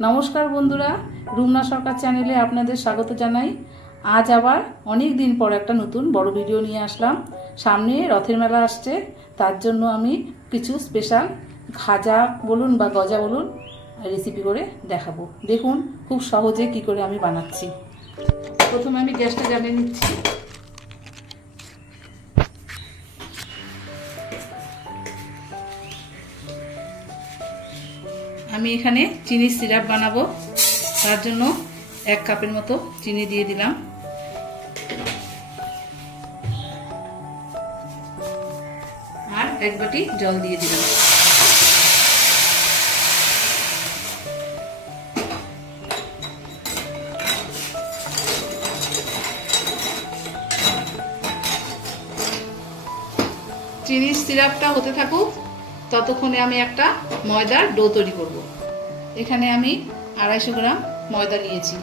নমস্কার বন্ধুরা, রুমনা সরকার চ্যানেলে আপনাদের স্বাগত জানাই। আজ আবার অনেক দিন পর একটা নতুন বড় ভিডিও নিয়ে আসলাম। সামনে রথের মেলা আসছে, তার জন্য আমি কিছু স্পেশাল খাজা বলুন বা গজা বলুন রেসিপি করে দেখাবো। দেখুন খুব সহজে কি করে আমি বানাচ্ছি। প্রথমে আমি গ্যাসটা জ্বালিয়ে নিচ্ছি। আমি এখানে চিনির সিরাপ বানাবো, তার জন্য 1 কাপের মতো চিনি দিয়ে দিলাম। আর 1 বাটি জল দিয়ে দিলাম। চিনির সিরাপটা হতে থাকুক, ততক্ষণে আমি একটা ময়দার ডো তৈরি করব। এখানে আমি 250 গ্রাম ময়দা নিয়েছি।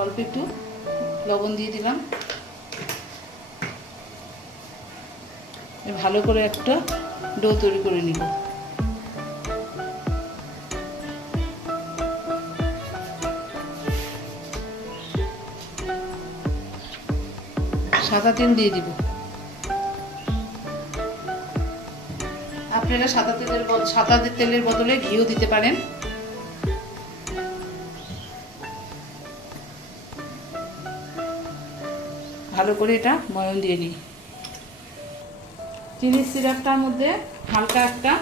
অল্প একটু লবণ দিয়ে দিলাম। ভালো করে একটা ডো তৈরি করে নিব। সাদা তেল দিয়ে দিব। আপনারা সাদা তেলের বদলে ঘিও দিতে পারেন। ভালো করে এটা ময়ন দিয়ে নিই। চিনির সিরাপটার মধ্যে হালকা একটা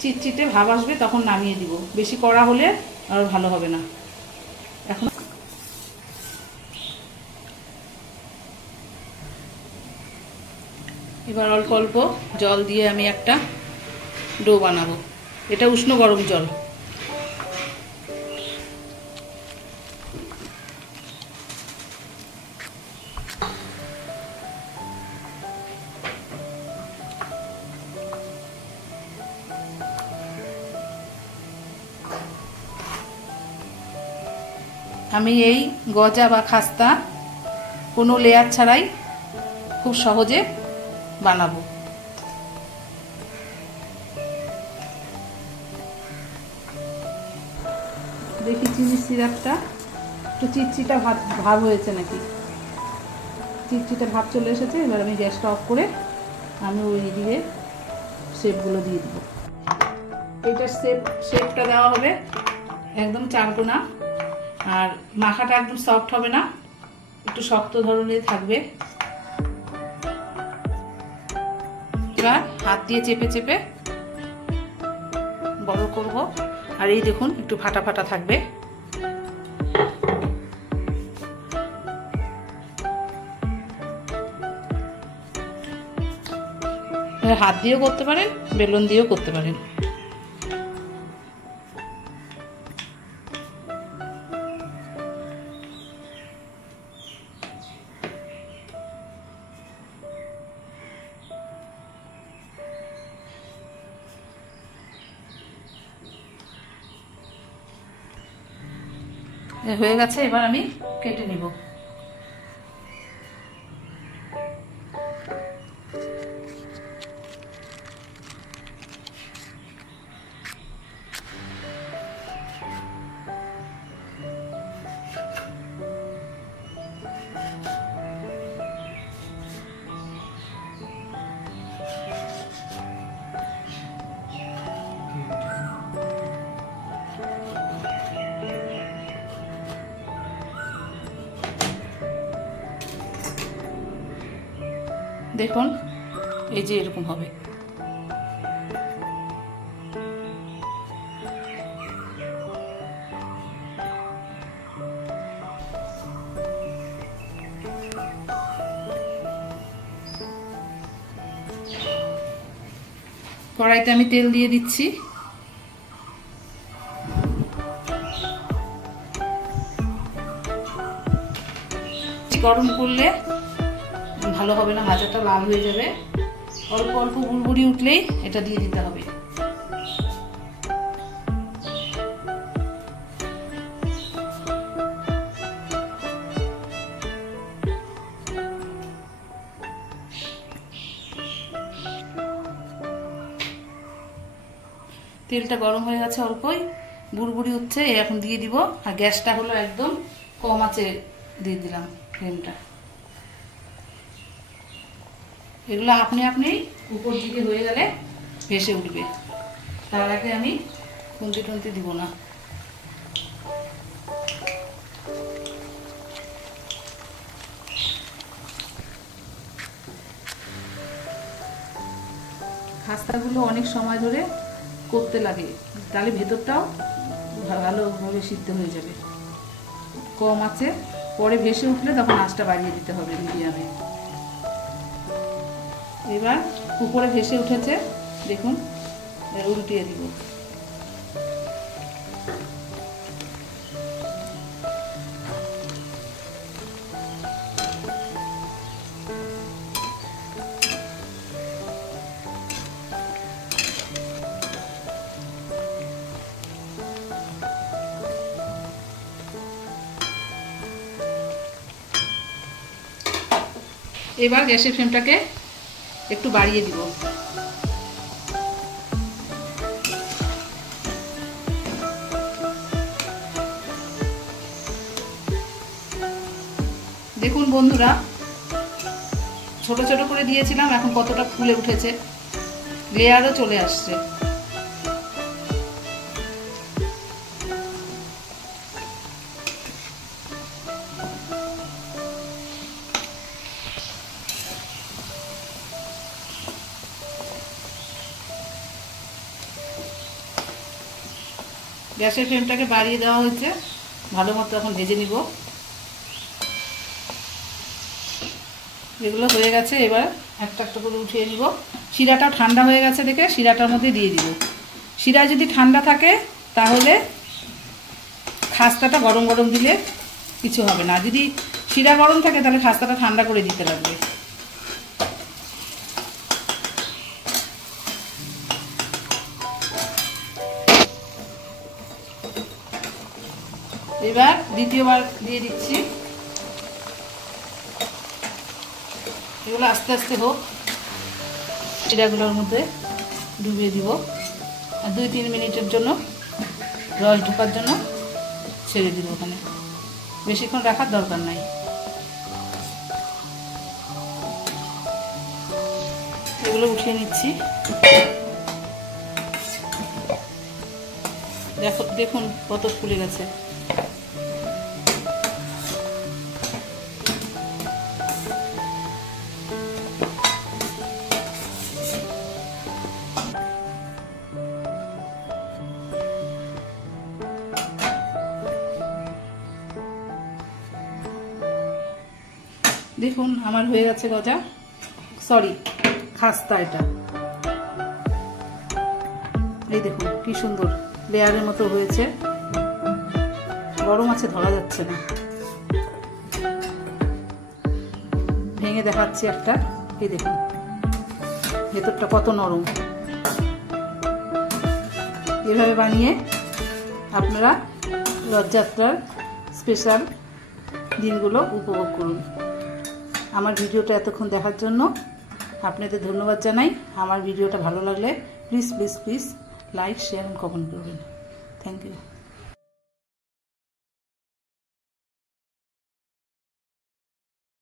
চিটচিটে ভাব আসবে, তখন নামিয়ে দিব। বেশি কড়া হলে আর ভালো হবে না। এখন এবার অল্প অল্প জল দিয়ে আমি একটা ডো বানাবো। এটা উষ্ণ গরম জল। আমি এই গজা বা খাস্তা কোনো লেয়ার ছাড়াই খুব সহজে বানাবো। দেখি চিনির সিরাপটা একটু চিটচিটা ভাব হয়েছে নাকি। চিটচিটা ভাব চলে এসেছে। এবার আমি গ্যাসটা অফ করে আমি ওই দিয়ে শেপগুলো দিয়ে দিব। এইটার শেপটা দেওয়া হবে একদম চারকোনা, আর মাখাটা একদম সফট হবে না, একটু শক্ত ধরনের থাকবে। এবার হাত দিয়ে চেপে চেপে বড় করব। আর এই দেখুন একটু ফাটা ফাটা থাকবে। হাত দিয়েও করতে পারেন, বেলুন দিয়েও করতে পারেন। হয়ে গেছে, এবার আমি কেটে নিব। দেখুন এই যে এরকম হবে। কড়াইতে আমি তেল দিয়ে দিচ্ছি। গরম করলে ভালো হবে না, ভাজাটা লাল হয়ে যাবে। অল্প অল্প বুড়বুড়ি উঠলেই এটা দিয়ে দিতে হবে। তেলটা গরম হয়ে গেছে অল্পই, বুড়বুড়ি উঠছে, এখন দিয়ে দিব। আর গ্যাসটা হলো একদম কম আঁচে দিয়ে দিলাম ফ্লেমটা। এগুলো আপনি আপনি উপর দিকে হয়ে গেলে ভেসে উঠবে, তার আগে আমি খুন্তি টুন্তি দিব না। খাস্তাগুলো অনেক সময় ধরে করতে লাগে, তাহলে ভেতরটাও ভালোভাবে সিদ্ধ হয়ে যাবে। কম আছে, পরে ভেসে উঠলে তখন আঁচটা বাড়িয়ে দিতে হবে মিডিয়ামে। এবার উপরে ভেসে উঠেছে দেখুন, উল্টিয়ে দিব। এবার গ্যাসের ফ্লেমটাকে একটু বাড়িয়ে দিব। দেখুন বন্ধুরা, ছোট ছোট করে দিয়েছিলাম, এখন কতটা ফুলে উঠেছে, লেয়ারও চলে আসছে। গ্যাসের ফ্লেমটাকে বাড়িয়ে দেওয়া হয়েছে, ভালো মতো এখন ভেজে নিব। এগুলো হয়ে গেছে, এবার একটা একটা করে উঠিয়ে নিব। শিরাটাও ঠান্ডা হয়ে গেছে দেখে শিরাটার মধ্যে দিয়ে দিব। শিরা যদি ঠান্ডা থাকে তাহলে খাস্তাটা গরম গরম দিলে কিছু হবে না, যদি শিরা গরম থাকে তাহলে খাস্তাটা ঠান্ডা করে দিতে লাগবে। এবার দ্বিতীয়বার দিয়ে দিচ্ছি। এগুলো আস্তে আস্তে হোক, শিরাগুলোর মধ্যে ডুবিয়ে দিব। আর 2-3 মিনিটের জন্য রস ঢোকার জন্য ছেড়ে দিব। ওখানে বেশিক্ষণ রাখার দরকার নাই। এগুলো উঠিয়ে নিচ্ছি। দেখুন কত ফুলে গেছে। দেখুন আমার হয়ে গেছে গজা, সরি খাস্তা। এটা এই দেখুন কি সুন্দর লেয়ারের মতো হয়েছে, গরম আছে ধরা যাচ্ছে না। ভেঙে দেখাচ্ছি একটা, এই দেখুন ভেতরটা কত নরম। এভাবে বানিয়ে আপনারা রথযাত্রার স্পেশাল দিনগুলো উপভোগ করুন। আমার ভিডিওটা এতক্ষণ দেখার জন্য আপনাদের ধন্যবাদ জানাই। আমার ভিডিওটা ভালো লাগলে please please please like, share and comment করবেন। Thank you.